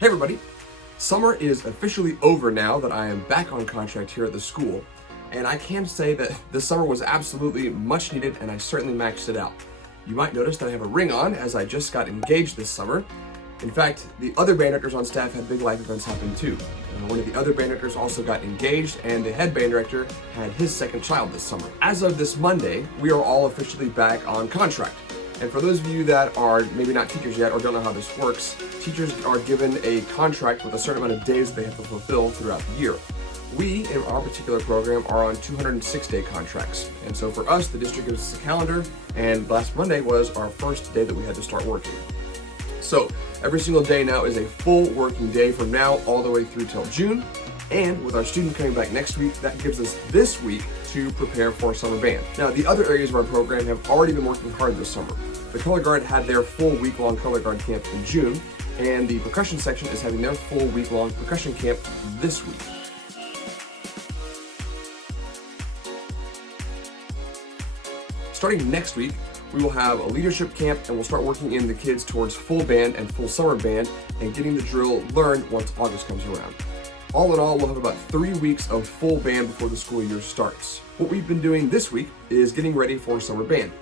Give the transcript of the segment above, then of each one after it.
Hey everybody! Summer is officially over now that I am back on contract here at the school, and I can say that this summer was absolutely much needed and I certainly maxed it out. You might notice that I have a ring on as I just got engaged this summer. In fact, the other band directors on staff had big life events happen too. One of the other band directors also got engaged, and the head band director had his second child this summer. As of this Monday, we are all officially back on contract. And for those of you that are maybe not teachers yet or don't know how this works, teachers are given a contract with a certain amount of days that they have to fulfill throughout the year. We, in our particular program, are on 206-day contracts. And so for us, the district gives us a calendar, and last Monday was our first day that we had to start working. So every single day now is a full working day from now all the way through till June. And with our student coming back next week, that gives us this week to prepare for summer band. Now, the other areas of our program have already been working hard this summer. The color guard had their full week-long color guard camp in June, and the percussion section is having their full week-long percussion camp this week. Starting next week, we will have a leadership camp and we'll start working in the kids towards full band and full summer band and getting the drill learned once August comes around. All in all, we'll have about 3 weeks of full band before the school year starts. What we've been doing this week is getting ready for summer band,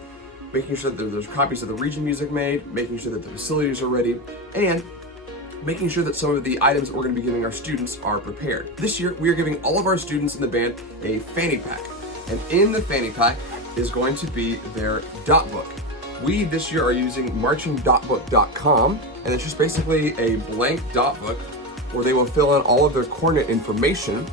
making sure that there's copies of the region music made, making sure that the facilities are ready, and making sure that some of the items that we're going to be giving our students are prepared. This year, we are giving all of our students in the band a fanny pack, and in the fanny pack is going to be their dot book. We this year are using marchingdotbook.com, and it's just basically a blank dot book where they will fill in all of their coordinate information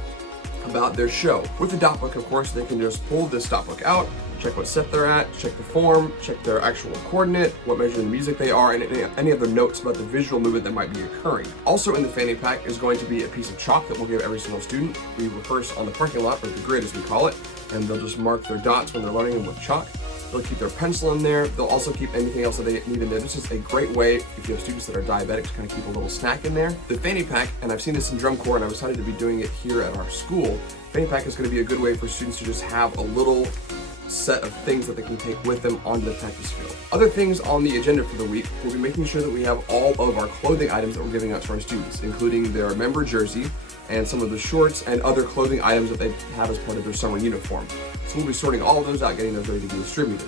about their show. With the dot book, of course, they can just pull this dot book out, check what set they're at, check the form, check their actual coordinate, what measure of music they are, and any other notes about the visual movement that might be occurring. Also in the fanny pack is going to be a piece of chalk that we'll give every single student. We rehearse on the parking lot, or the grid as we call it, and they'll just mark their dots when they're learning them with chalk. They'll keep their pencil in there. They'll also keep anything else that they need in there. This is a great way, if you have students that are diabetic, to kind of keep a little snack in there. The fanny pack, and I've seen this in drum corps, and I was excited to be doing it here at our school. Fanny pack is going to be a good way for students to just have a little set of things that they can take with them onto the practice field. Other things on the agenda for the week, we'll be making sure that we have all of our clothing items that we're giving out to our students, including their member jersey and some of the shorts and other clothing items that they have as part of their summer uniform. So we'll be sorting all of those out, getting those ready to be distributed.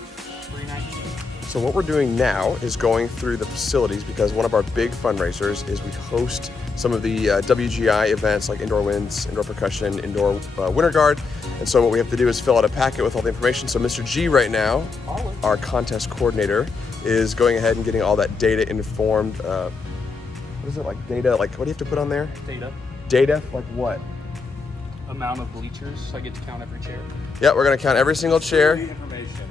So what we're doing now is going through the facilities, because one of our big fundraisers is we host some of the WGI events like indoor winds, indoor percussion, indoor winter guard. And so what we have to do is fill out a packet with all the information. So Mr. G right now, our contest coordinator, is going ahead and getting all that data informed. What is it, like data? Like, what do you have to put on there? Data. Data? Like what? Amount of bleachers, so I get to count every chair. Yeah, we're gonna count every single chair.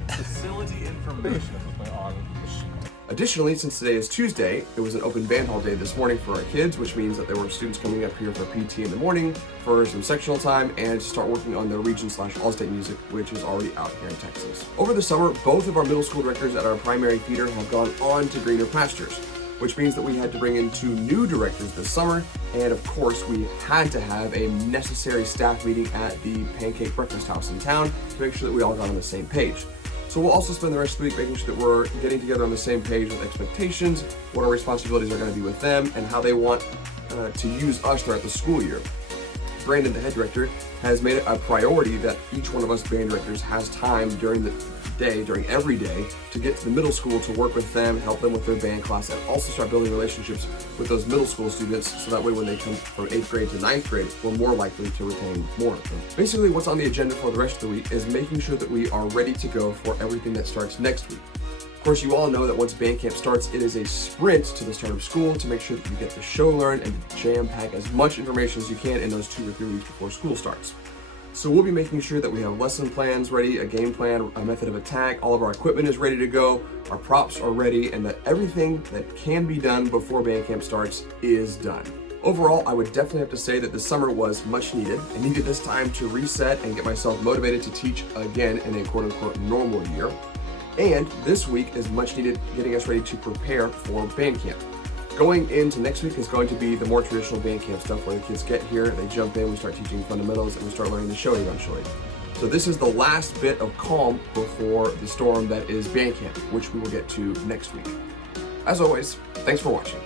Facility information was on the sheet. Additionally, since today is Tuesday, it was an open band hall day this morning for our kids, which means that there were students coming up here for PT in the morning for some sectional time and to start working on their region/all-state music, which is already out here in Texas. Over the summer, both of our middle school directors at our primary feeder have gone on to greener pastures, which means that we had to bring in 2 new directors this summer, and of course we had to have a necessary staff meeting at the Pancake Breakfast House in town to make sure that we all got on the same page. So we'll also spend the rest of the week making sure that we're getting together on the same page with expectations, what our responsibilities are going to be with them, and how they want to use us throughout the school year. Brandon, the head director, has made it a priority that each one of us band directors has time during the day, during every day, to get to the middle school to work with them, help them with their band class, and also start building relationships with those middle school students, so that way when they come from 8th grade to 9th grade, we're more likely to retain more of them. Basically, what's on the agenda for the rest of the week is making sure that we are ready to go for everything that starts next week. Of course, you all know that once band camp starts, it is a sprint to the start of school to make sure that you get the show learned and jam pack as much information as you can in those 2 or 3 weeks before school starts. So we'll be making sure that we have lesson plans ready, a game plan, a method of attack, all of our equipment is ready to go, our props are ready, and that everything that can be done before band camp starts is done. Overall, I would definitely have to say that the summer was much needed. I needed this time to reset and get myself motivated to teach again in a quote-unquote normal year. And this week is much needed getting us ready to prepare for band camp. Going into next week is going to be the more traditional band camp stuff where the kids get here, they jump in, we start teaching fundamentals, and we start learning the show eventually. So this is the last bit of calm before the storm that is band camp, which we will get to next week. As always, thanks for watching.